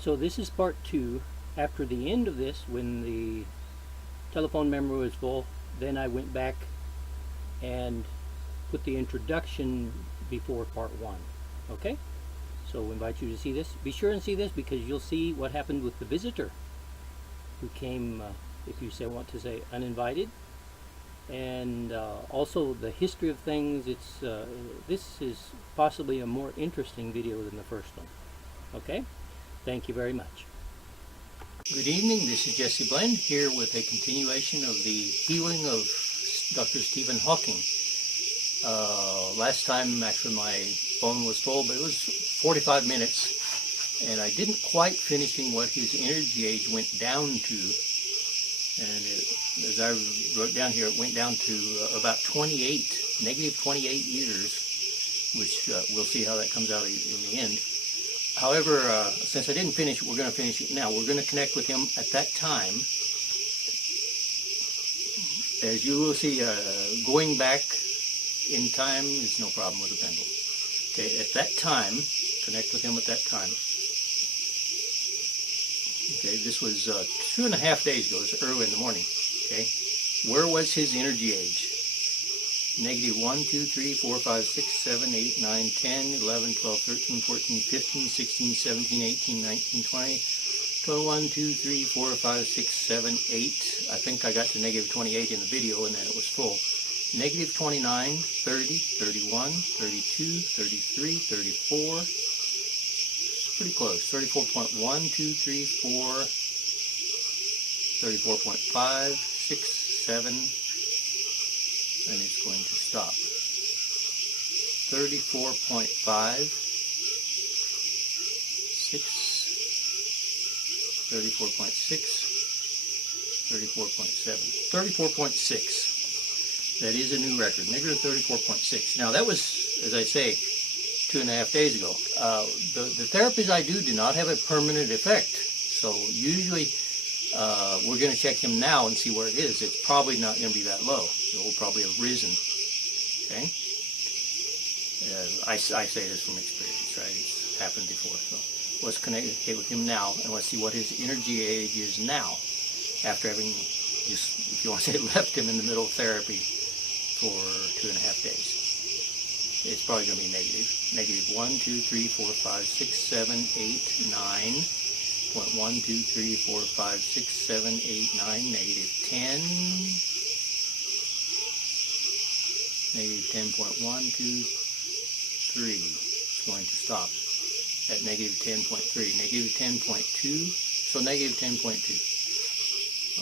So this is part 2. After the end of this, when the telephone memory was full, then I went back and put the introduction before part 1. Okay? So we invite you to see this. Be sure and see this because you'll see what happened with the visitor who came, if you want to say, uninvited. And also the history of things. This is possibly a more interesting video than the first one. Okay? Thank you very much. Good evening, this is Jesse Blend here with a continuation of the healing of Dr. Stephen Hawking. Last time actually my phone was full, but it was 45 minutes and I didn't quite finishing what his energy age went down to. And as I wrote down here, it went down to about 28, negative 28 years, which we'll see how that comes out in the end. However, since I didn't finish it, we're going to finish it now. We're going to connect with him at that time. As you will see, going back in time is no problem with a pendulum. Okay, at that time, connect with him at that time. Okay, this was 2.5 days ago. It was early in the morning. Okay, where was his energy age? Negative 1, 2, 3, 4, 5, 6, 7, 8, 9, 10, 11, 12, 13, 14, 15, 16, 17, 18, 19, 20, 21, 2, 3, 4, 5, 6, 7, 8. I think I got to negative 28 in the video and then it was full. Negative 29, 30, 31, 32, 33, 34. Pretty close. 34.1, 2, 3, 4, 34.5, 6, 7, and it's going to stop. 34.5, 6, 34.6, 34.7, 34.6. That is a new record, negative 34.6. Now that was, as I say, 2.5 days ago. The therapies I do not have a permanent effect. So usually we're going to check him now and see where it is. It's probably not going to be that low. It will probably have risen. Okay? I say this from experience, right? It's happened before. So let's communicate with him now and let's see what his energy age is now after having just, if you want to say, left him in the middle of therapy for 2.5 days. It's probably going to be negative. Negative 1, 2, 3, 4, 5, 6, 7, 8, 9. 1, 2, 3, 4, 5, 6, 7, 8, 9, negative 10. Negative 10.1, 2, 3. It's going to stop at negative 10.3. Negative 10.2. So negative 10.2.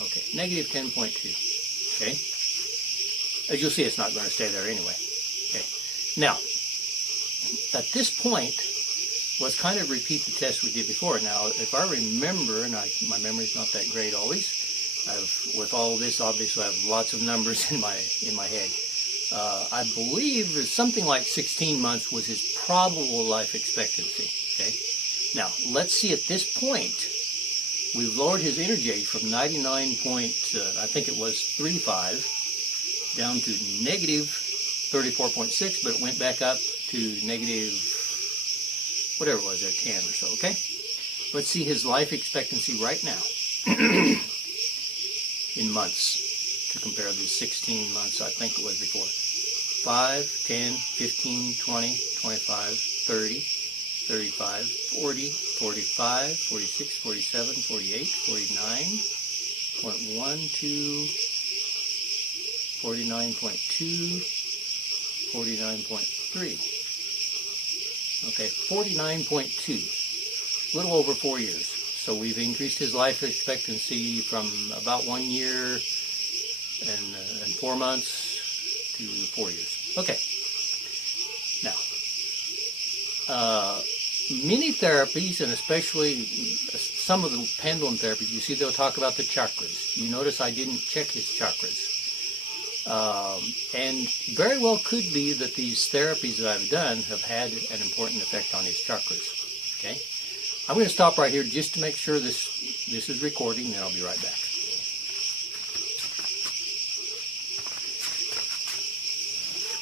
Okay, negative 10.2. Okay. As you'll see, it's not going to stay there anyway. Okay. Now, at this point, let's kind of repeat the test we did before. Now, if I remember, and my memory's not that great always, with all this, obviously I have lots of numbers in my head. I believe something like 16 months was his probable life expectancy. Okay. Now, let's see at this point, we've lowered his energy age from 99 point, I think it was 35, down to negative 34.6, but it went back up to negative, whatever it was there, 10 or so, okay? Let's see his life expectancy right now in months to compare the 16 months I think it was before. 5, 10, 15, 20, 25, 30, 35, 40, 45, 46, 47, 48, 49, 49.2, 49.2, 49.3. Okay, 49.2, a little over 4 years. So we've increased his life expectancy from about 1 year and 4 months to 4 years. Okay. Now, many therapies, and especially some of the pendulum therapies, you see they'll talk about the chakras. You notice I didn't check his chakras. And very well could be that these therapies that I've done have had an important effect on his chakras. Okay? I'm going to stop right here just to make sure this is recording, then I'll be right back.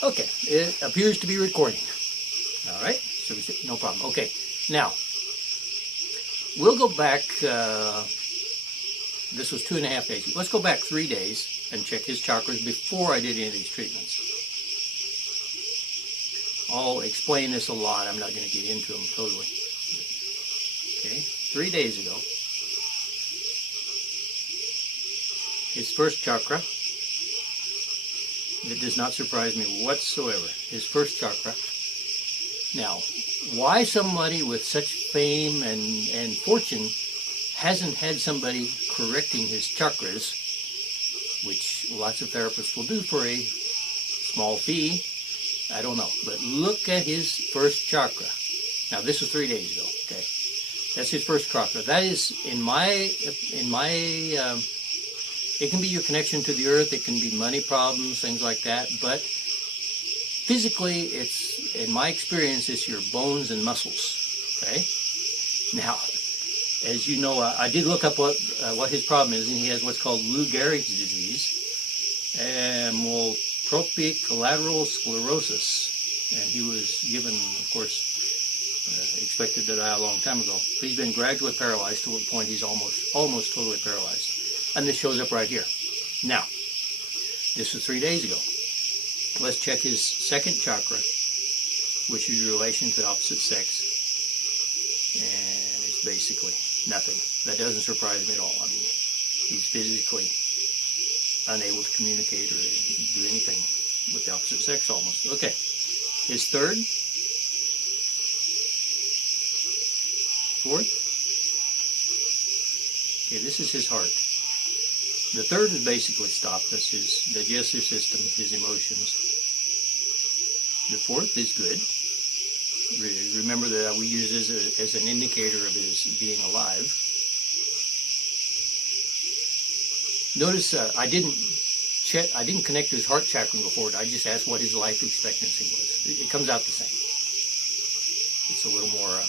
Okay, it appears to be recording. All right, so no problem. Okay, now, we'll go back, this was 2.5 days. Let's go back 3 days and check his chakras before I did any of these treatments. I'll explain this a lot. I'm not going to get into them totally. Okay, 3 days ago, his first chakra, it does not surprise me whatsoever, his first chakra. Now, why somebody with such fame and fortune hasn't had somebody correcting his chakras, which lots of therapists will do for a small fee, I don't know. But look at his first chakra. Now, this was 3 days ago, okay? That's his first chakra. That is, it can be your connection to the earth, it can be money problems, things like that, but physically, it's, in my experience, it's your bones and muscles, okay? Now, as you know, I did look up what his problem is, and he has what's called Lou Gehrig's disease, amyotrophic lateral sclerosis, and he was given, of course, expected to die a long time ago. He's been gradually paralyzed to a point he's almost totally paralyzed, and this shows up right here. Now, this was 3 days ago. Let's check his second chakra, which is your relation to the opposite sex, and it's basically nothing. That doesn't surprise me at all. I mean, he's physically unable to communicate or do anything with the opposite sex almost. Okay, his third, fourth. Okay, this is his heart. The third is basically stopped. That's his digestive system, his emotions. The fourth is good. Remember that we use this as an indicator of his being alive. Notice I didn't connect to his heart chakra before. I just asked what his life expectancy was. It comes out the same. It's a little more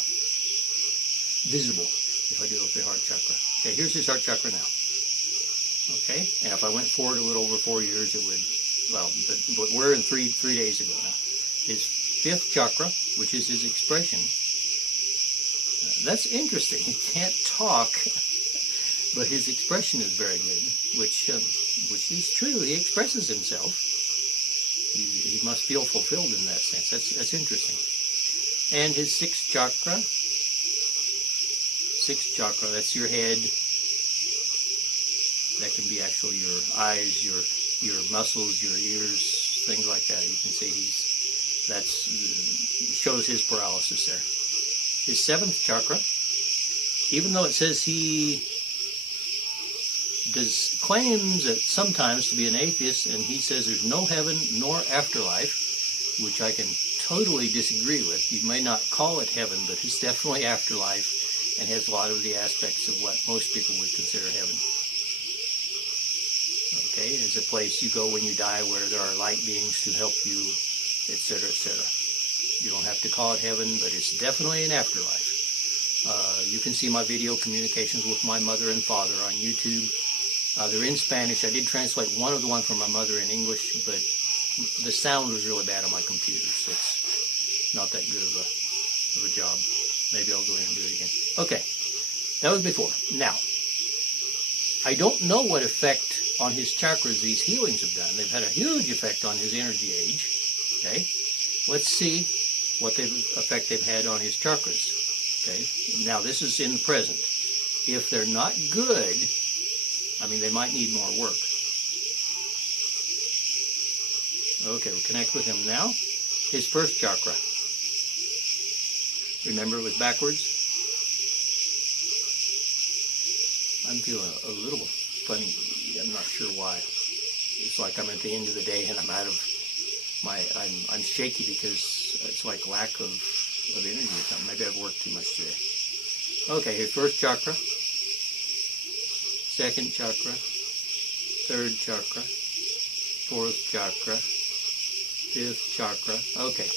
visible if I do it with the heart chakra. Okay, here's his heart chakra now. Okay, and if I went forward a little over 4 years, it would, well, but we're in three days ago now. His fifth chakra, which is his expression, that's interesting. He can't talk, but his expression is very good, which is true. He expresses himself. He must feel fulfilled in that sense. That's interesting. And his sixth chakra, that's your head. That can be actually your eyes, your muscles, your ears, things like that. You can see shows his paralysis there. His seventh chakra, even though it says he claims that sometimes to be an atheist, and he says there's no heaven nor afterlife, which I can totally disagree with. You may not call it heaven, but it's definitely afterlife and has a lot of the aspects of what most people would consider heaven. Okay, it's a place you go when you die where there are light beings to help you, etc., etc. You don't have to call it heaven, but it's definitely an afterlife. You can see my video communications with my mother and father on YouTube. They're in Spanish. I did translate one from my mother in English, but the sound was really bad on my computer, so it's not that good of a job. Maybe I'll go in and do it again. Okay, that was before. Now, I don't know what effect on his chakras these healings have done. They've had a huge effect on his energy age. Okay, let's see what effect they've had on his chakras. Okay, now this is in the present. If they're not good, I mean, they might need more work. Okay, we'll connect with him now. His first chakra. Remember it was backwards? I'm feeling a little funny. I'm not sure why. It's like I'm at the end of the day and I'm out of I'm shaky because it's like lack of energy or something. Maybe I've worked too much today. Okay, his first chakra, second chakra, third chakra, fourth chakra, fifth chakra. Okay.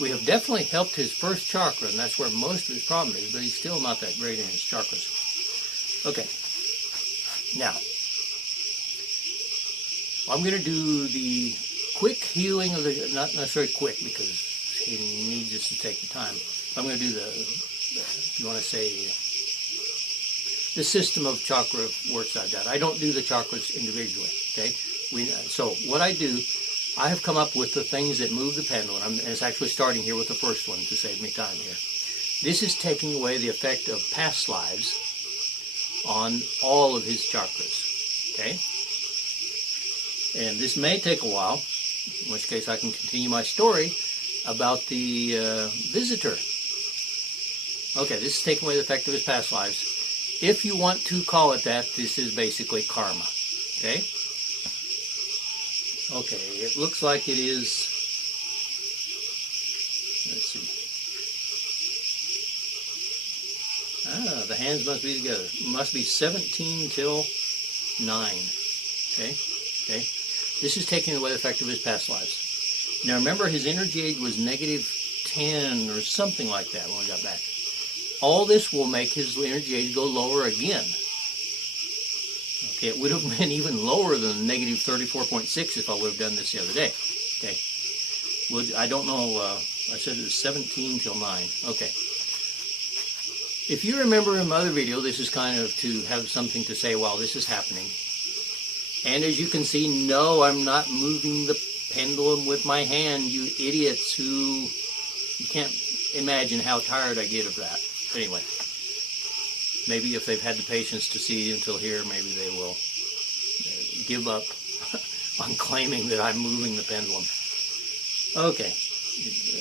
We have definitely helped his first chakra, and that's where most of his problem is, but he's still not that great in his chakras. Okay. Now, I'm going to do the quick healing of the, not necessarily quick because he needs us to take the time. I'm going to do the if you want to say, the system of chakra works like that. I don't do the chakras individually, okay? So what I do, I have come up with the things that move the pendulum, and it's actually starting here with the first one to save me time here. This is taking away the effect of past lives on all of his chakras, okay? And this may take a while, in which case I can continue my story about the visitor. Okay, this is taking away the effect of his past lives. If you want to call it that, this is basically karma, okay? Okay, it looks like it is, let's see. The hands must be together. Must be 17 till 9, okay? Okay. This is taking away the effect of his past lives. Now remember, his energy age was negative 10 or something like that when we got back. All this will make his energy age go lower again. Okay, it would have been even lower than negative 34.6 if I would have done this the other day. Okay. Well, I don't know, I said it was 17 till 9. Okay. If you remember in my other video, this is kind of to have something to say while this is happening. And as you can see, no, I'm not moving the pendulum with my hand, you idiots who, you can't imagine how tired I get of that. Anyway, maybe if they've had the patience to see until here, maybe they will give up on claiming that I'm moving the pendulum. Okay,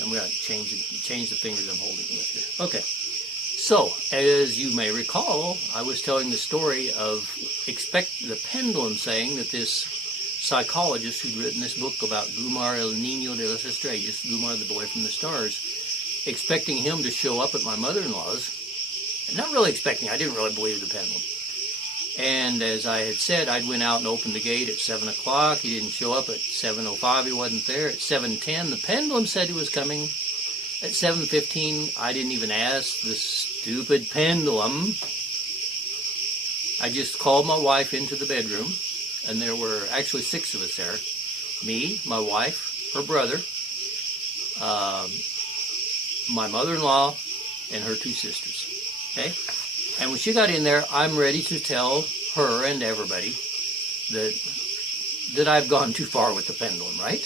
I'm going to change the fingers I'm holding with here. Okay, so as you may recall, I was telling the story of the pendulum saying that this psychologist who'd written this book about Gumar el Niño de las Estrellas, Gumar the boy from the stars, expecting him to show up at my mother-in-law's. Not really expecting, I didn't really believe the pendulum. And as I had said, I'd went out and opened the gate at 7 o'clock. He didn't show up at 7:05. He wasn't there. At 7:10, the pendulum said he was coming. At 7:15, I didn't even ask the stupid pendulum. I just called my wife into the bedroom, and there were actually 6 of us there. Me, my wife, her brother, my mother-in-law, and her 2 sisters. Okay? And when she got in there, I'm ready to tell her and everybody that I've gone too far with the pendulum, right?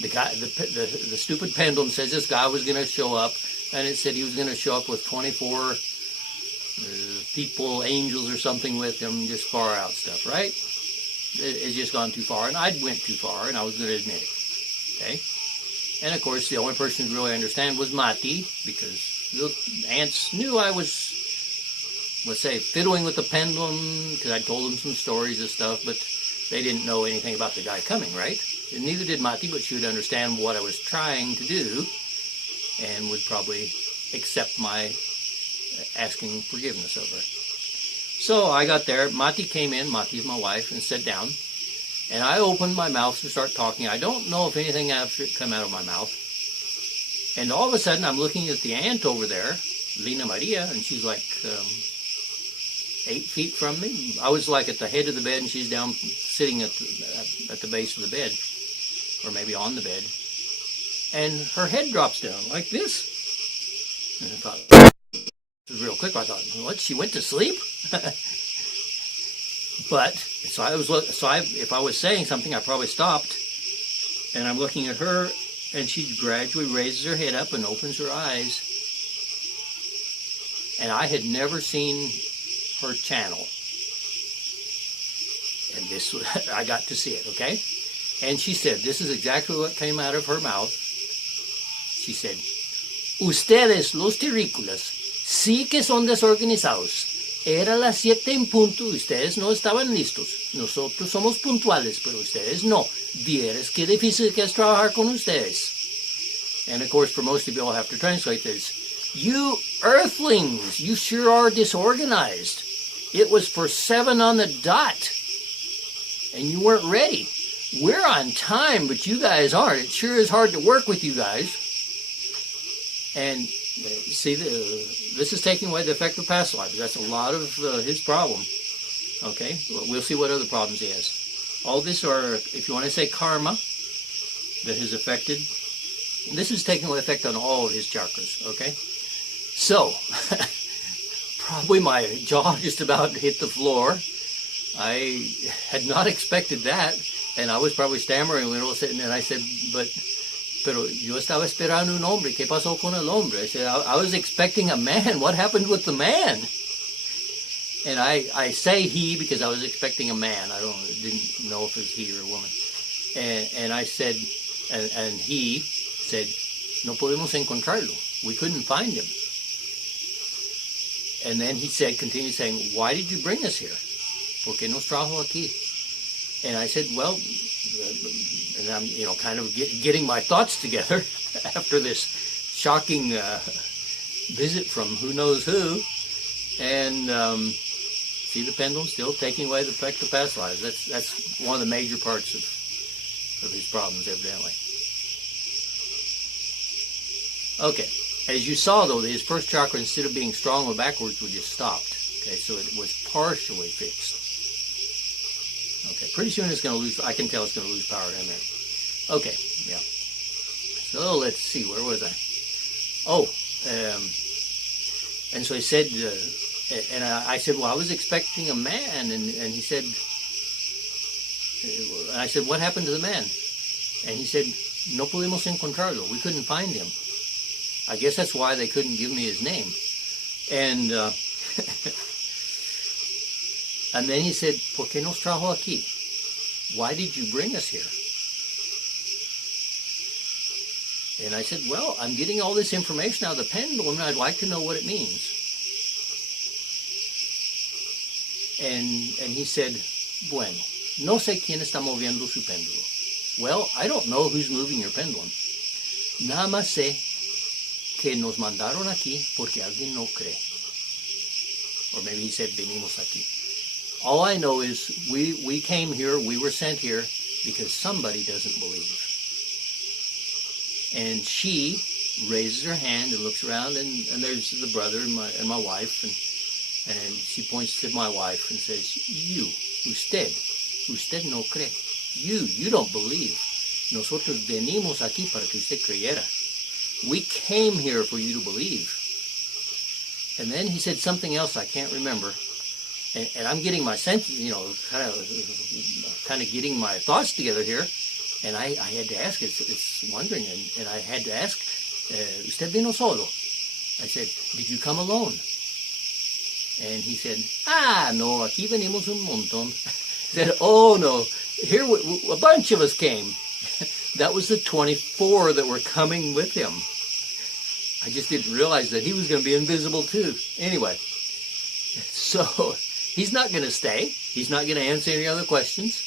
The stupid pendulum says this guy was going to show up, and it said he was going to show up with 24 people, angels or something with him, just far out stuff, right? It's just gone too far, and I'd went too far, and I was going to admit it. Okay? And of course, the only person who really understand was Mati, because the aunts knew I was, let's say, fiddling with the pendulum, because I told them some stories and stuff, but they didn't know anything about the guy coming, right? And neither did Mati, but she would understand what I was trying to do, and would probably accept my asking forgiveness of her. So I got there, Mati came in, Mati's my wife, and sat down. And I opened my mouth to start talking. I don't know if anything after come out of my mouth. And all of a sudden, I'm looking at the aunt over there, Lina Maria, and she's like 8 feet from me. I was like at the head of the bed, and she's down sitting at the base of the bed, or maybe on the bed. And her head drops down like this. And I thought, it was real quick. I thought, what? She went to sleep? But if I was saying something, I probably stopped, and I'm looking at her, and she gradually raises her head up and opens her eyes, and I had never seen her channel, and this I got to see it. Okay, and she said, this is exactly what came out of her mouth. She said, "Ustedes los terrícolas sí que son desorganizados. Era las 7 en punto y ustedes no estaban listos. Nosotros somos puntuales, pero ustedes no. Vieres qué difícil que es trabajar con ustedes." And of course, for most of you, I'll have to translate this. You earthlings, you sure are disorganized. It was for 7 on the dot, and you weren't ready. We're on time, but you guys aren't. It sure is hard to work with you guys. And see, this is taking away the effect of past lives. That's a lot of his problem. Okay, we'll see what other problems he has. All this are, if you want to say karma, that has affected. This is taking away effect on all of his chakras. Okay, so probably my jaw just about hit the floor. I had not expected that, and I was probably stammering when I was sitting there, and I said, pero yo estaba esperando un hombre, ¿qué pasó con el hombre? I said, I was expecting a man, what happened with the man? And I say he because I was expecting a man, didn't know if it was he or a woman. And I said, and he said, no podemos encontrarlo, we couldn't find him. And then he said, continued saying, why did you bring us here? ¿Por qué nos trajo aquí? And I said, well, and I'm, kind of getting my thoughts together after this shocking visit from who knows who. And see the pendulum still taking away the effect of past lives. That's one of the major parts of his problems, evidently. Okay. As you saw, though, his first chakra, instead of being strong or backwards, was just stopped. Okay, so it was partially fixed. Okay, pretty soon it's going to lose, I can tell it's going to lose power in there. Okay, yeah. So let's see, where was I? Oh, and so he said, and I said, well, I was expecting a man, and he said, and I said, what happened to the man? And he said, no pudimos encontrarlo, we couldn't find him. I guess that's why they couldn't give me his name. And and then he said, ¿Por qué nos trajo aquí? Why did you bring us here? And I said, well, I'm getting all this information out of the pendulum, and I'd like to know what it means. And he said, bueno, no sé quién está moviendo su péndulo. Well, I don't know who's moving your pendulum. Nada más sé que nos mandaron aquí porque alguien no cree. Or maybe he said, venimos aquí. All I know is we came here, we were sent here because somebody doesn't believe. And she raises her hand and looks around, and there's the brother and my wife, and she points to my wife and says, you, usted no cree. You don't believe. Nosotros venimos aquí para que usted creyera. We came here for you to believe. And then he said something else I can't remember. And I'm getting my sense, kind of getting my thoughts together here. And I had to ask, it's wondering, and I had to ask, ¿Usted vino solo? I said, did you come alone? And he said, no, aquí venimos un montón. He said, oh no, here a bunch of us came. That was the 24 that were coming with him. I just didn't realize that he was going to be invisible too. Anyway, so he's not going to stay. He's not going to answer any other questions.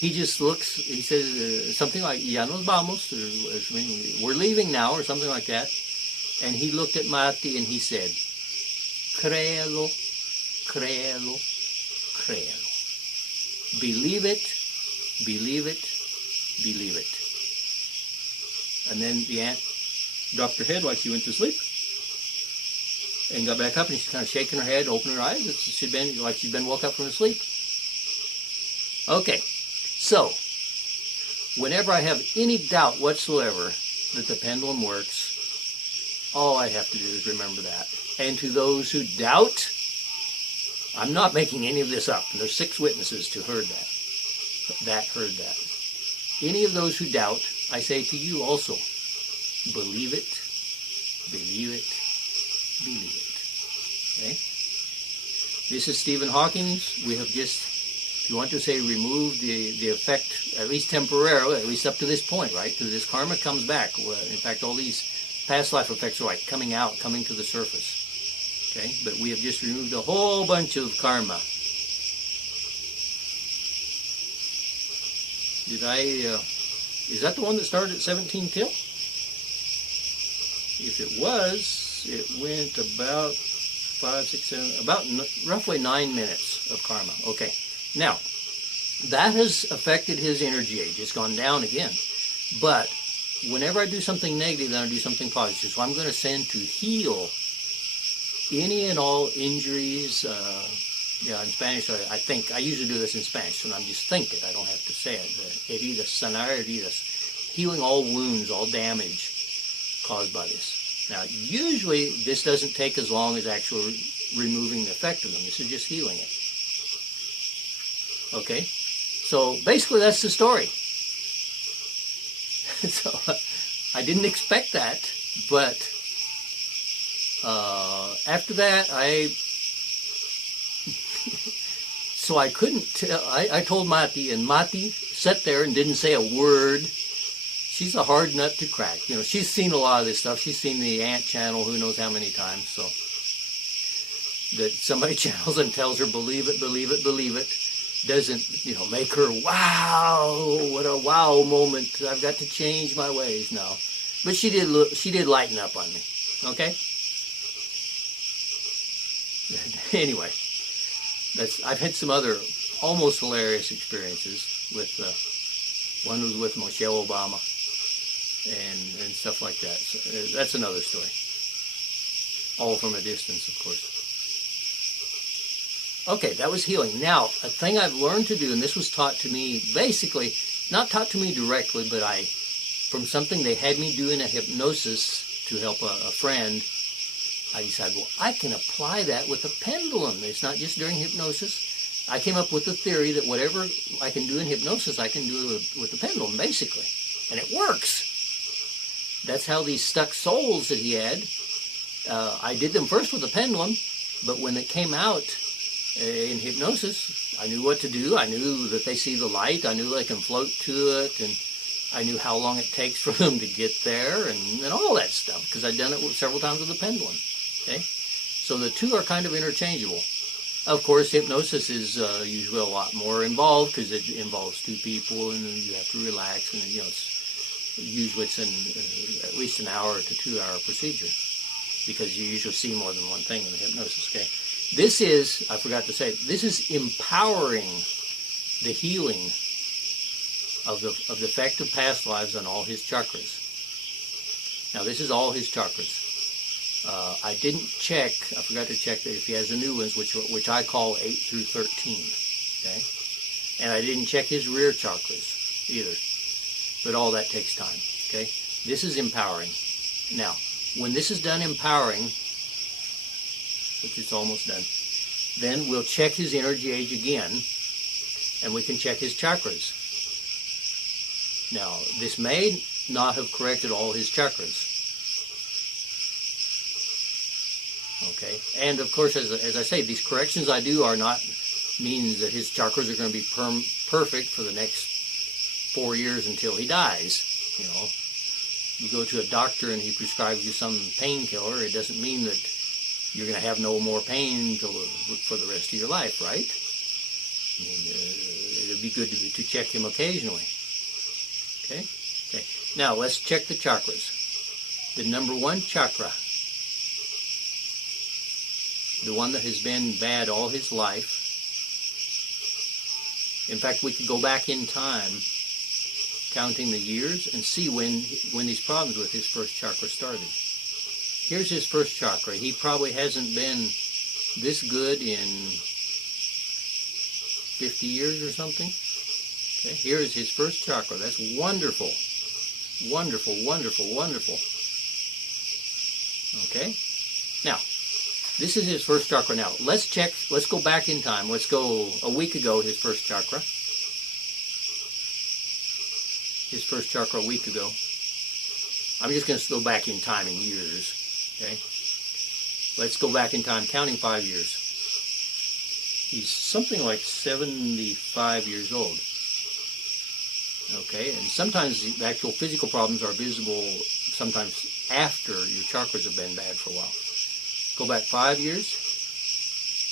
He just looks, he says something like, ya nos vamos, or, we're leaving now, or something like that. And he looked at Marty and he said, créelo, créelo, créelo. Believe it, believe it, believe it. And then the aunt dropped her head like she went to sleep and got back up, and she's kind of shaking her head, opening her eyes. She'd been like she'd been woke up from her sleep. Okay, so whenever I have any doubt whatsoever that the pendulum works, all I have to do is remember that. And to those who doubt, I'm not making any of this up. And there's 6 witnesses who heard that. Heard that. Any of those who doubt, I say to you also, believe it, believe it, believe it. Okay? This is Stephen Hawking. We have just, if you want to say, removed the effect, at least temporarily, at least up to this point, right? Because this karma comes back. In fact, all these past life effects are like coming out, coming to the surface. Okay? But we have just removed a whole bunch of karma. Is that the one that started at 17 till? If it was, it went about 5, 6, 7, about roughly 9 minutes of karma. Okay. Now, that has affected his energy age. It's gone down again. But whenever I do something negative, then I do something positive. So I'm going to send to heal any and all injuries. In Spanish, I think, I usually do this in Spanish, and I'm just thinking, I don't have to say it. Heridas, sanar heridas, healing all wounds, all damage caused by this. Now, usually, this doesn't take as long as actual removing the effect of them. This is just healing it. Okay? So basically that's the story. So I didn't expect that, but after that so I couldn't tell. I told Mati, and Mati sat there and didn't say a word. She's a hard nut to crack. You know, she's seen a lot of this stuff. She's seen the Ant channel who knows how many times. So that somebody channels and tells her, believe it, believe it, believe it, doesn't, you know, make her, wow, what a wow moment. I've got to change my ways now. But she did lighten up on me. Okay? Anyway, I've had some other almost hilarious experiences with, one was with Michelle Obama and stuff like that. So, that's another story. All from a distance, of course. Okay, that was healing. Now, a thing I've learned to do, and this was taught to me, basically, not taught to me directly, but from something they had me do in a hypnosis to help a friend, I decided, well, I can apply that with a pendulum. It's not just during hypnosis. I came up with the theory that whatever I can do in hypnosis, I can do with the pendulum, basically. And it works. That's how these stuck souls that he had, I did them first with a pendulum, but when it came out in hypnosis, I knew what to do. I knew that they see the light. I knew they can float to it, and I knew how long it takes for them to get there, and all that stuff, because I'd done it several times with a pendulum. Okay, so the two are kind of interchangeable. Of course, hypnosis is usually a lot more involved because it involves two people, and you have to relax, and you know, usually it's at least an hour to 2 hour procedure because you usually see more than one thing in the hypnosis. Okay, this is, I forgot to say, this is empowering the healing of the effect of past lives on all his chakras. Now, this is all his chakras. I didn't check, I forgot to check that if he has the new ones, which I call 8 through 13, okay? And I didn't check his rear chakras either, but all that takes time, okay? This is empowering. Now, when this is done empowering, which is almost done, then we'll check his energy age again, and we can check his chakras. Now, this may not have corrected all his chakras. Okay, and of course, as I say, these corrections I do are not means that his chakras are going to be perfect for the next 4 years until he dies. You know, you go to a doctor and he prescribes you some painkiller, it doesn't mean that you're going to have no more pain for the rest of your life, right? I mean, it'd be good to check him occasionally. Okay? Okay. Now, let's check the chakras. The number one chakra, the one that has been bad all his life. In fact, we could go back in time, counting the years, and see when these problems with his first chakra started. Here's his first chakra. He probably hasn't been this good in 50 years or something. Okay, here is his first chakra. That's wonderful. Wonderful, wonderful, wonderful. Okay? Now, this is his first chakra. Now, let's check, let's go back in time. Let's go a week ago, his first chakra. His first chakra a week ago. I'm just going to go back in time in years. Okay? Let's go back in time, counting 5 years. He's something like 75 years old. Okay? And sometimes the actual physical problems are visible sometimes after your chakras have been bad for a while. Go back 5 years,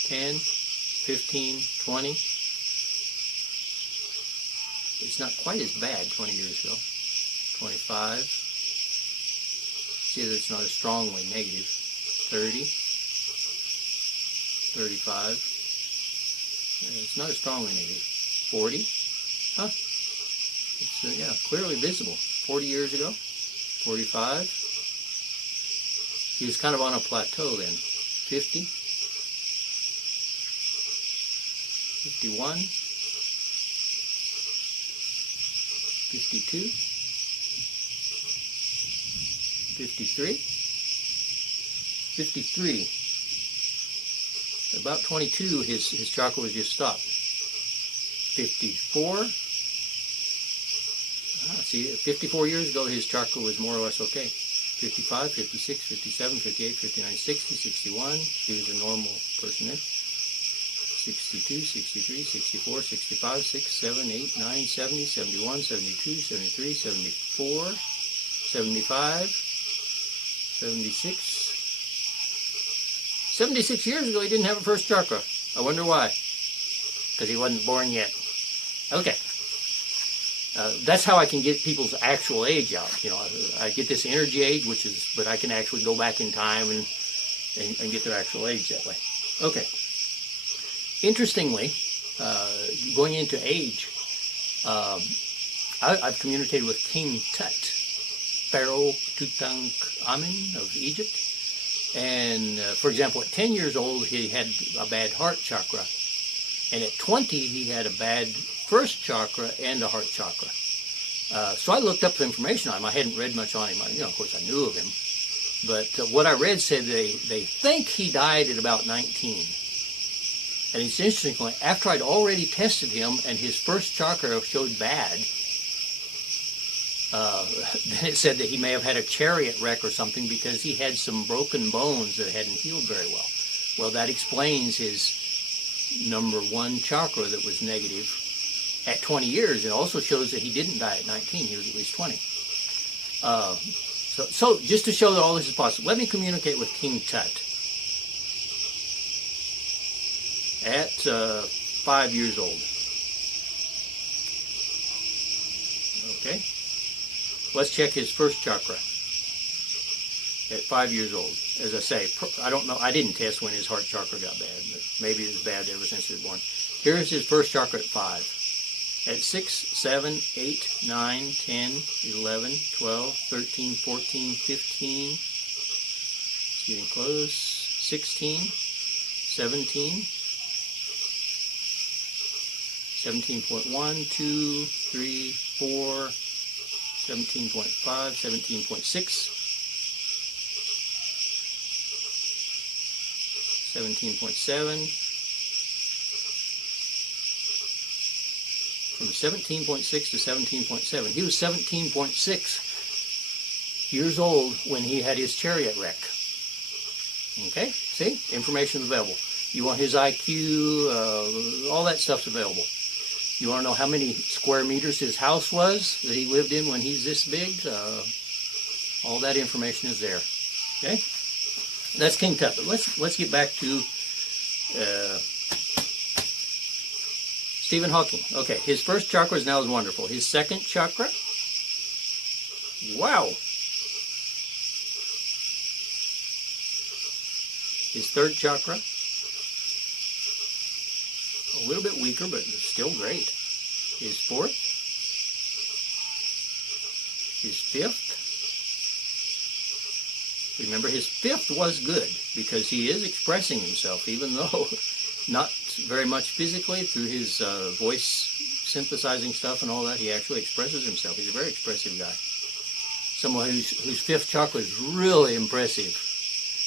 10, 15, 20. It's not quite as bad 20 years ago. 25. See that it's not as strongly negative. 30. 35. It's not as strongly negative. 40. Huh? It's, yeah, clearly visible. 40 years ago. 45. He was kind of on a plateau then. 50. 51. 52. 53. 53. About 22, his chakra was just stopped. 54. See, 54 years ago, his chakra was more or less okay. 55, 56, 57, 58, 59, 60, 61. He was a normal person then. 62, 63, 64, 65, 6, 7, 8, 9, 70, 71, 72, 73, 74, 75, 76. 76 years ago, he didn't have a first chakra. I wonder why. Because he wasn't born yet. Okay. That's how I can get people's actual age out. You know, I get this energy age, but I can actually go back in time and get their actual age that way. Okay. Interestingly, going into age, I've communicated with King Tut, Pharaoh Tutankhamun of Egypt. And, for example, at 10 years old, he had a bad heart chakra. And at 20, he had a bad first chakra and a heart chakra. So I looked up the information on him. I hadn't read much on him. Of course, I knew of him. But what I read said they think he died at about 19. And it's interesting, after I'd already tested him and his first chakra showed bad, then it said that he may have had a chariot wreck or something because he had some broken bones that hadn't healed very well. Well, that explains his number 1 chakra that was negative at 20 years. It also shows that he didn't die at 19. He was at least 20. So just to show that all this is possible, let me communicate with King Tut. At 5 years old. Okay. Let's check his first chakra. At 5 years old. As I say, I don't know. I didn't test when his heart chakra got bad, but maybe it was bad ever since he was born. Here's his first chakra at 5. At 6, 7, 8, 9, 10, 11, 12, 13, 14, 15. It's getting close. 16, 17. 17.1, 2, 3, 4, 17.5, 17.6, 17.7. From 17.6 to 17.7. He was 17.6 years old when he had his chariot wreck. Okay, see? Information available. You want his IQ, all that stuff's available. You want to know how many square meters his house was that he lived in when he's this big? All that information is there. Okay? That's King Tut. But let's get back to Stephen Hawking. Okay, his first chakra is now wonderful. His second chakra, wow. His third chakra, a little bit weaker, but still great. His fourth. His fifth. Remember, his fifth was good because he is expressing himself, even though not very much physically, through his voice synthesizing stuff and all that. He actually expresses himself. He's a very expressive guy. Someone whose fifth chakra is really impressive.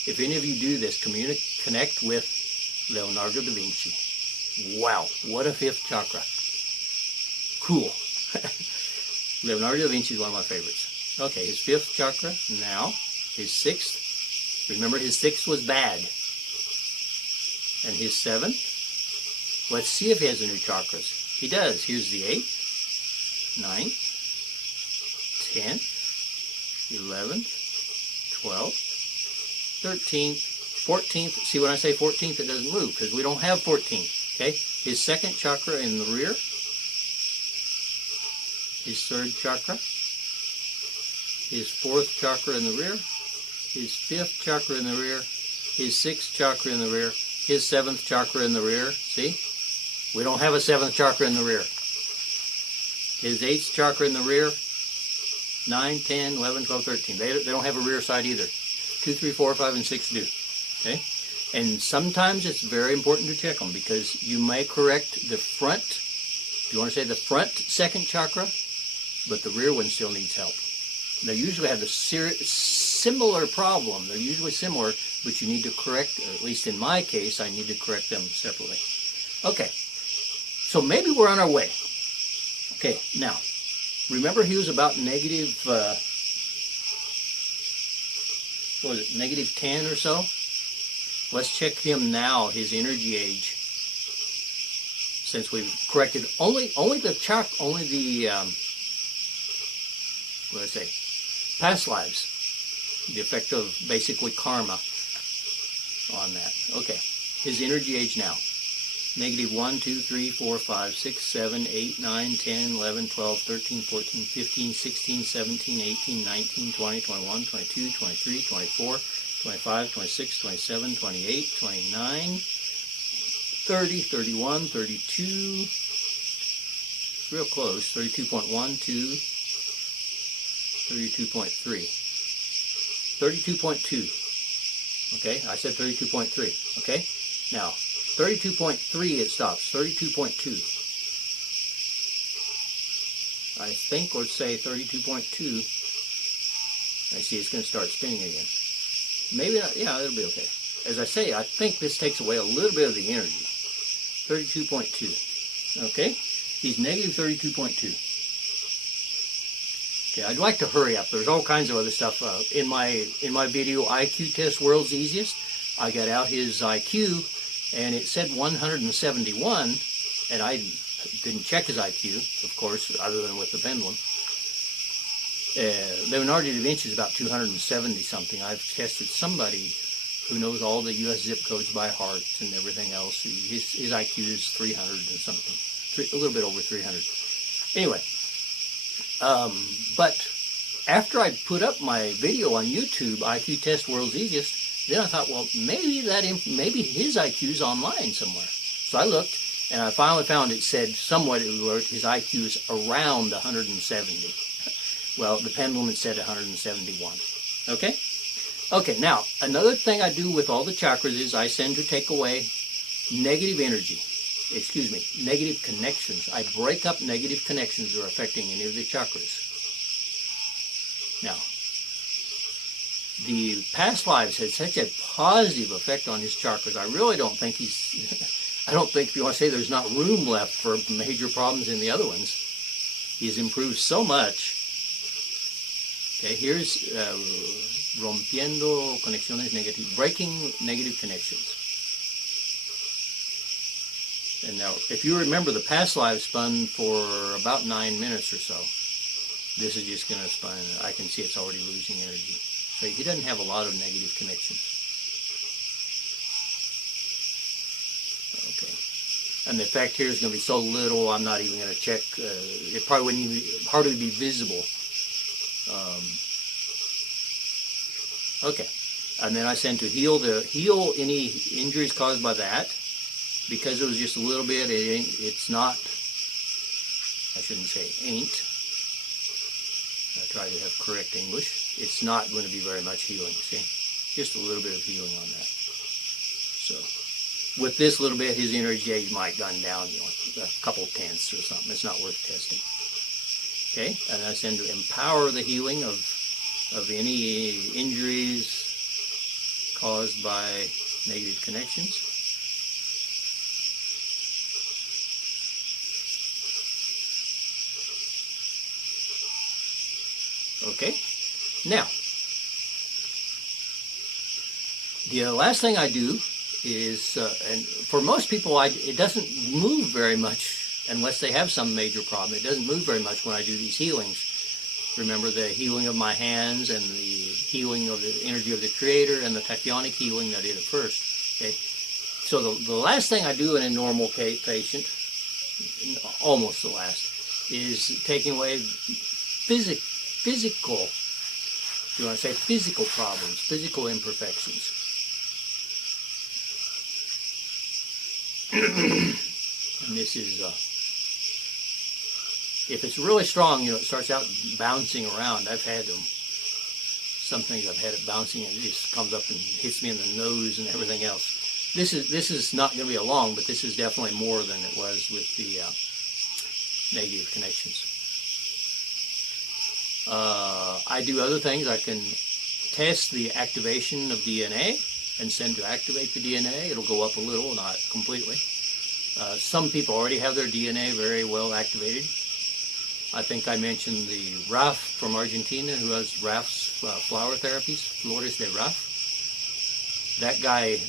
If any of you do this, connect with Leonardo da Vinci. Wow, what a fifth chakra. Cool. Leonardo da Vinci is one of my favorites. Okay, his fifth chakra now. His sixth. Remember, his sixth was bad. And his seventh. Let's see if he has any chakras. He does. Here's the 8th, 9th, 10th, 11th, 12th, 13th, 14th. See, when I say 14th, it doesn't move because we don't have 14th. Okay? His second chakra in the rear. His third chakra. His fourth chakra in the rear. His fifth chakra in the rear. His sixth chakra in the rear. His seventh chakra in the rear. See? We don't have a seventh chakra in the rear. His eighth chakra in the rear. 9, 10, 11, 12, 13. They don't have a rear side either. 2, 3, 4, 5, and 6 do. Okay? And sometimes it's very important to check them because you may correct the front, if you want to say the front second chakra, but the rear one still needs help. They usually have the similar problem. They're usually similar, but you need to correct, or at least in my case, I need to correct them separately. Okay, so maybe we're on our way. Okay, now, remember he was about negative, what was it, negative 10 or so? Let's check him now, his energy age. Since we've corrected only the what did I say? Past lives. The effect of basically karma on that. Okay. His energy age now. Negative 1, 2, 3, 4, 5, 6, 7, 8, 9, 10, 11, 12, 13, 14, 15, 16, 17, 18, 19, 20, 21, 22, 23, 24, 25, 26, 27, 28, 29, 30, 31, 32, real close, 32.1, 2, 32.3, 32.2, okay, I said 32.3, okay, now, 32.3 it stops, 32.2, I think, or say 32.2, I see it's going to start spinning again, maybe not, yeah, it'll be okay. As I say, I think this takes away a little bit of the energy. 32.2. Okay? He's negative 32.2. Okay, I'd like to hurry up. There's all kinds of other stuff. In my video, IQ Test World's Easiest, I got out his IQ, and it said 171, and I didn't check his IQ, of course, other than with the pendulum. Leonardo da Vinci is about 270 something. I've tested somebody who knows all the U.S. zip codes by heart and everything else. His IQ is 300 and something, a little bit over 300. Anyway, but after I put up my video on YouTube, IQ Test World's Easiest, then I thought, well, maybe his IQ is online somewhere. So I looked, and I finally found it said somewhat his IQ is around 170. Well, the pendulum had said 171. Okay? Okay, now, another thing I do with all the chakras is I tend to take away negative energy. Negative connections. I break up negative connections that are affecting any of the chakras. Now, the past lives had such a positive effect on his chakras. I really don't think I don't think, if you want to say, there's not room left for major problems in the other ones. He's improved so much. Okay, here's rompiendo conexiones negativas, breaking negative connections. And now, if you remember, the past life spun for about 9 minutes or so. This is just going to spun, I can see it's already losing energy. So he doesn't have a lot of negative connections. Okay. And the effect here is going to be so little, I'm not even going to check. It probably wouldn't even hardly be visible. Okay, and then I send to heal any injuries caused by that. Because it was just a little bit, it's not, I shouldn't say ain't. I try to have correct English. It's not going to be very much healing, see? Just a little bit of healing on that. So, with this little bit, his energy age might gone down, a couple tenths or something. It's not worth testing. Okay, and I send to empower the healing of any injuries caused by negative connections. Okay, now, the last thing I do is, and for most people, it doesn't move very much unless they have some major problem. It doesn't move very much when I do these healings. Remember the healing of my hands and the healing of the energy of the Creator and the tachyonic healing that I did at first. Okay, so the last thing I do in a normal patient, almost the last, is taking away physical, if you want to say physical problems, physical imperfections. And this is, if it's really strong, it starts out bouncing around. I've had them. Some things I've had it bouncing and it just comes up and hits me in the nose and everything else. This is not going to be a long, but this is definitely more than it was with the negative connections. I do other things. I can test the activation of DNA and send to activate the DNA. It'll go up a little, not completely. Some people already have their DNA very well activated. I think I mentioned the Raf from Argentina, who has Raf's flower therapies, Flores de Raf. That guy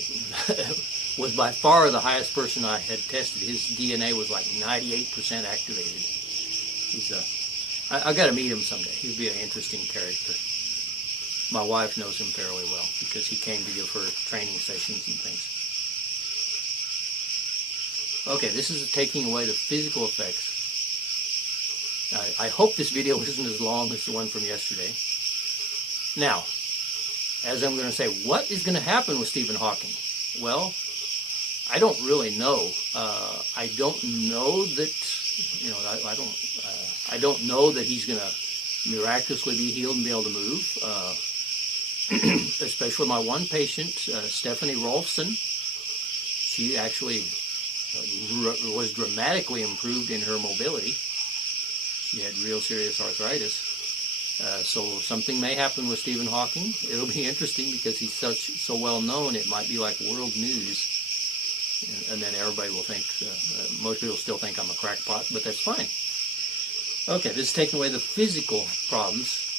was by far the highest person I had tested. His DNA was like 98% activated. He's I've got to meet him someday. He'd be an interesting character. My wife knows him fairly well because he came to give her training sessions and things. Okay, this is taking away the physical effects. I hope this video isn't as long as the one from yesterday. Now, as I'm going to say, what is going to happen with Stephen Hawking? Well, I don't really know. I don't know that, I don't know that he's going to miraculously be healed and be able to move. Especially my one patient, Stephanie Rolfson. She actually was dramatically improved in her mobility. She had real serious arthritis. So something may happen with Stephen Hawking. It'll be interesting because he's so well known, it might be like world news. And then everybody will think, most people still think I'm a crackpot, but that's fine. Okay, this is taking away the physical problems.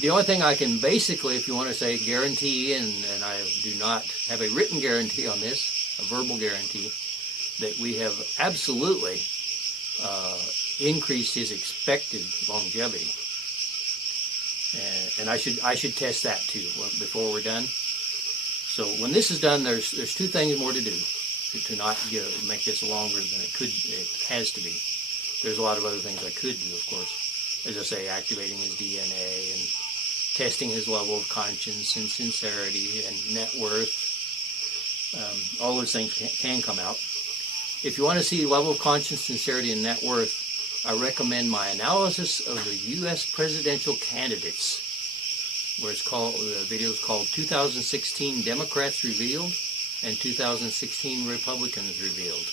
The only thing I can basically, if you want to say guarantee, and I do not have a written guarantee on this, a verbal guarantee, that we have absolutely increased his expected longevity. And I should test that too before we're done. So when this is done, there's two things more to do to not make this longer than it has to be. There's a lot of other things I could do, of course. As I say, activating his DNA and testing his level of conscience and sincerity and net worth. All those things can come out. If you want to see level of conscience, sincerity, and net worth, I recommend my analysis of the U.S. presidential candidates, where the video is called 2016 Democrats Revealed and 2016 Republicans Revealed.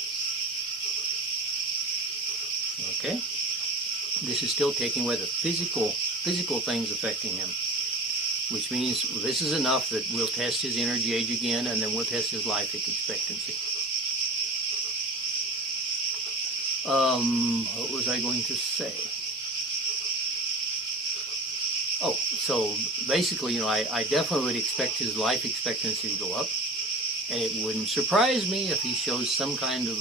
Okay? This is still taking away the physical things affecting him, which means this is enough that we'll test his energy age again, and then we'll test his life expectancy. What was I going to say? Oh, so basically, I definitely would expect his life expectancy to go up, and it wouldn't surprise me if he shows some kind of,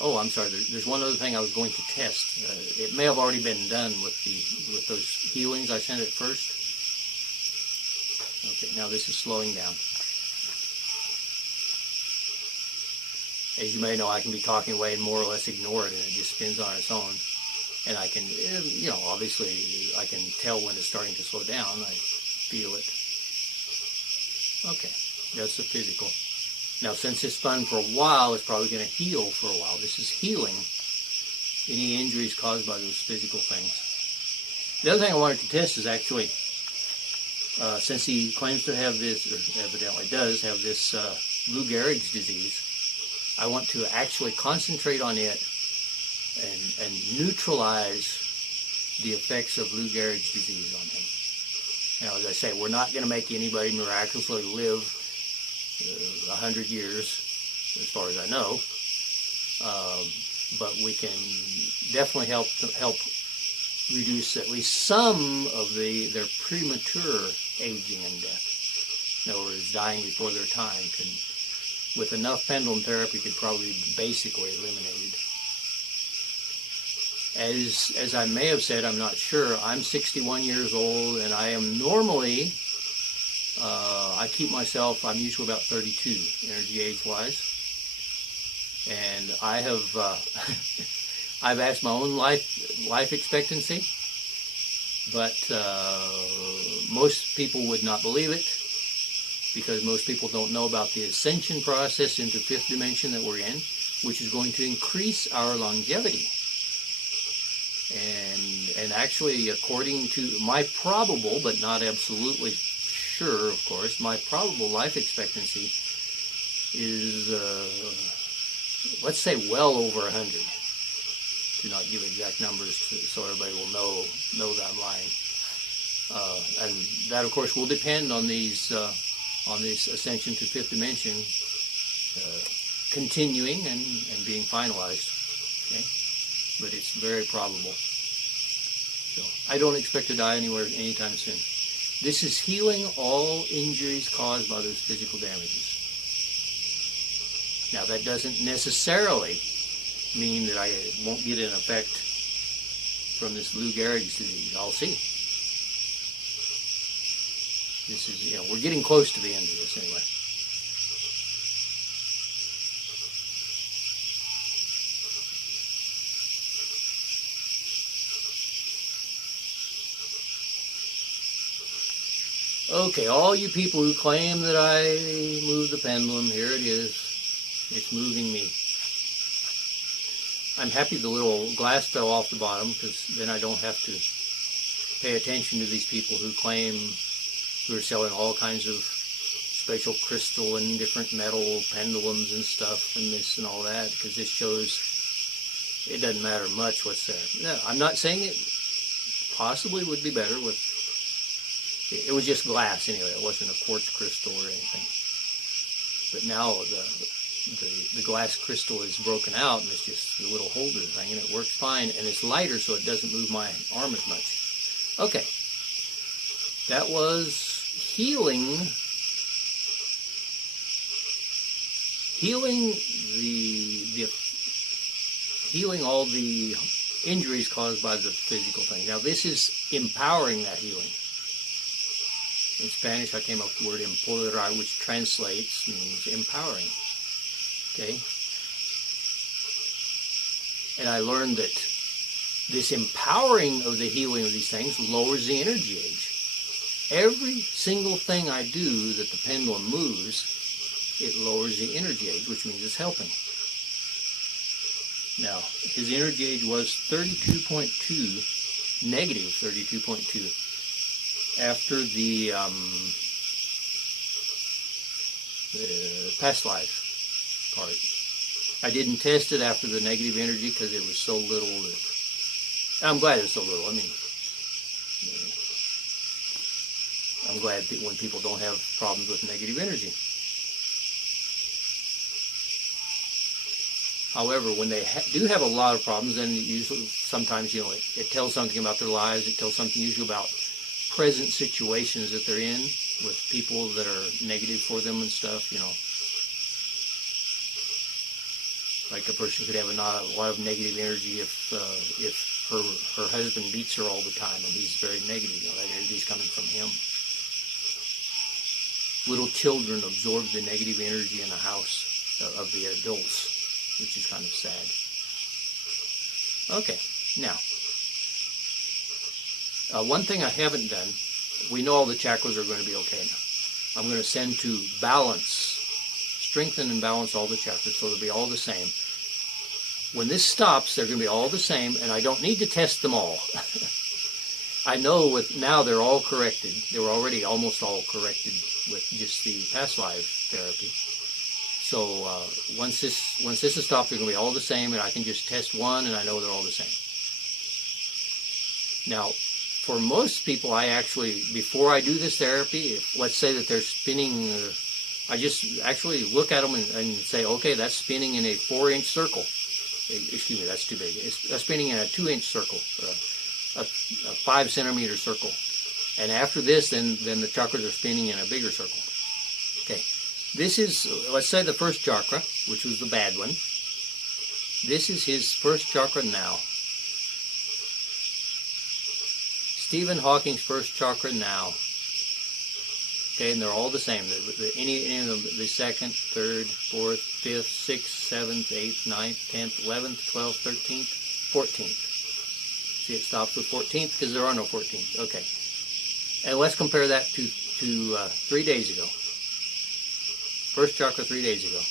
oh, I'm sorry, there's one other thing I was going to test. It may have already been done with those healings I sent at first. Okay, now this is slowing down. As you may know, I can be talking away and more or less ignore it, and it just spins on its own. And I can, obviously, I can tell when it's starting to slow down. I feel it. Okay, that's the physical. Now, since it's spun for a while, it's probably going to heal for a while. This is healing any injuries caused by those physical things. The other thing I wanted to test is actually, since he claims to have this, or evidently does have this Lou Gehrig's disease, I want to actually concentrate on it and neutralize the effects of Lou Gehrig's disease on him. Now, as I say, we're not going to make anybody miraculously live 100 years, as far as I know, but we can definitely help reduce at least some of their premature aging and death. In other words, dying before their time with enough pendulum therapy, could probably be basically eliminated. As I may have said, I'm not sure, I'm 61 years old, and I am normally, I keep myself, I'm usually about 32, energy age-wise. And I have, I've asked my own life expectancy, but most people would not believe it, because most people don't know about the ascension process into fifth dimension that we're in, which is going to increase our longevity. And actually, according to my probable, but not absolutely sure, of course, my probable life expectancy is, let's say, well over 100. To not give exact numbers so everybody will know that I'm lying. And that, of course, will depend on these on this ascension to fifth dimension continuing and being finalized. Okay, but it's very probable. So I don't expect to die anywhere anytime soon. This is healing all injuries caused by those physical damages. Now, that doesn't necessarily mean that I won't get an effect from this Lou Gehrig's disease. I'll see. This is, we're getting close to the end of this anyway. Okay, all you people who claim that I moved the pendulum, here it is. It's moving me. I'm happy the little glass fell off the bottom, because then I don't have to pay attention to these people who claim, who are selling all kinds of special crystal and different metal pendulums and stuff and this and all that, because this shows it doesn't matter much what's there. No, I'm not saying it possibly would be better with, it was just glass anyway, it wasn't a quartz crystal or anything. But now the glass crystal is broken out and it's just the little holder thing, and it works fine, and it's lighter so it doesn't move my arm as much. Okay, that was healing all the injuries caused by the physical thing. Now this is empowering that healing. In Spanish, I came up with the word empoderar, which translates, means empowering. Okay? And I learned that this empowering of the healing of these things lowers the energy age. Every single thing I do that the pendulum moves, it lowers the energy age, which means it's helping. Now, his energy age was 32.2, negative 32.2. After the past life part. I didn't test it after the negative energy because it was so little that... I'm glad it's so little. I mean, I'm glad that when people don't have problems with negative energy. However, when they do have a lot of problems, then usually, sometimes, it tells something about their lives. It tells something usually about present situations that they're in with people that are negative for them and stuff, Like a person could have a lot of negative energy if her husband beats her all the time and he's very negative. That energy is coming from him. Little children absorb the negative energy in the house of the adults, which is kind of sad. Okay, now, one thing I haven't done, we know all the chakras are going to be okay now. I'm going to send to balance, strengthen and balance all the chakras so they'll be all the same. When this stops, they're going to be all the same, and I don't need to test them all. I know now they're all corrected. They were already almost all corrected with just the past life therapy. So once this is stopped, they're going to be all the same, and I can just test one, and I know they're all the same. Now, for most people, I actually, before I do this therapy, if let's say that they're spinning, I just actually look at them and say, okay, that's spinning in a 4-inch circle. Excuse me, that's too big. It's spinning in a 2-inch circle, a 5-centimeter circle. And after this, then the chakras are spinning in a bigger circle. Okay, this is, let's say the first chakra, which was the bad one. This is his first chakra now. Stephen Hawking's first chakra now. Okay, and they're all the same. Any of them, the 2nd, 3rd, 4th, 5th, 6th, 7th, 8th, 9th, 10th, 11th, 12th, 13th, 14th. See, it stops with 14th because there are no 14th. Okay. And let's compare that to 3 days ago. First chakra 3 days ago.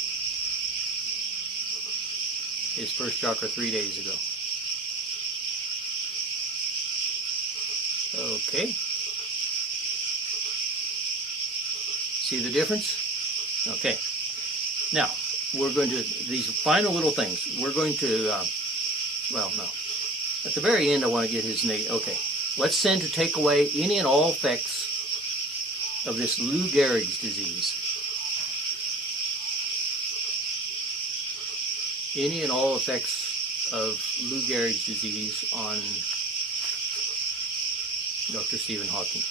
His first chakra 3 days ago. Okay. See the difference? Okay. Now, we're going to, these final little things, we're going to, well, no. At the very end, I want to get his negative. Okay. let's send to take away any and all effects of this Lou Gehrig's disease. Any and all effects of Lou Gehrig's disease on Dr. Stephen Hawking.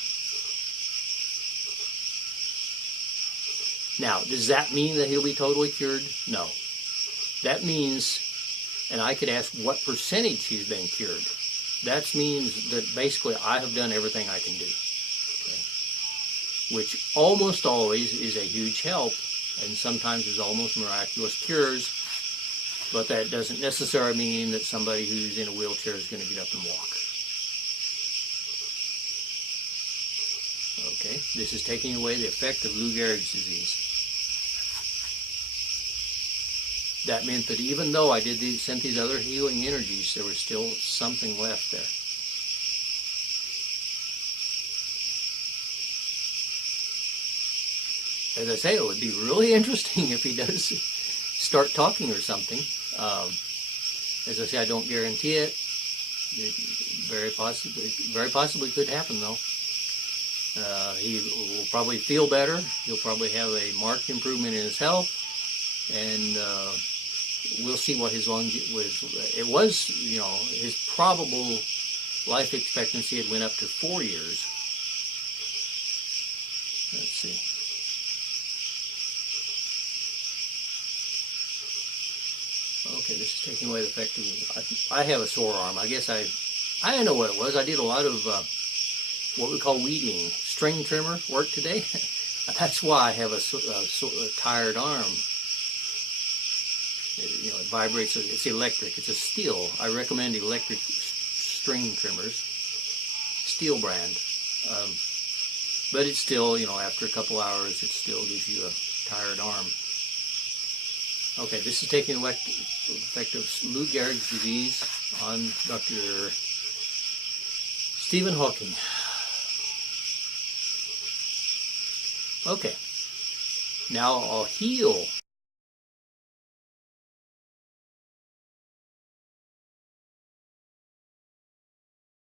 Now, does that mean that he'll be totally cured? No. That means, and I could ask what percentage he's been cured. That means that basically I have done everything I can do. Okay? Which almost always is a huge help, and sometimes is almost miraculous cures, but that doesn't necessarily mean that somebody who's in a wheelchair is going to get up and walk. Okay, this is taking away the effect of Lou Gehrig's disease. That meant that even though I sent these other healing energies, there was still something left there. As I say, it would be really interesting if he does start talking or something. As I say, I don't guarantee it. It very possibly could happen, though. He will probably feel better. He'll probably have a marked improvement in his health, and we'll see what his it was, you know, his probable life expectancy had went up to 4 years. Let's see. Okay, this is taking away the effect of, I have a sore arm. I guess I know what it was. I did a lot of what we call weeding, string trimmer work today. That's why I have a tired arm. You know, it vibrates. It's electric. It's a steel. I recommend electric string trimmers, steel brand. But it's still, you know, after a couple hours, it still gives you a tired arm. Okay, this is taking away the effect of Lou Gehrig's disease on Dr. Stephen Hawking. Okay, now I'll heal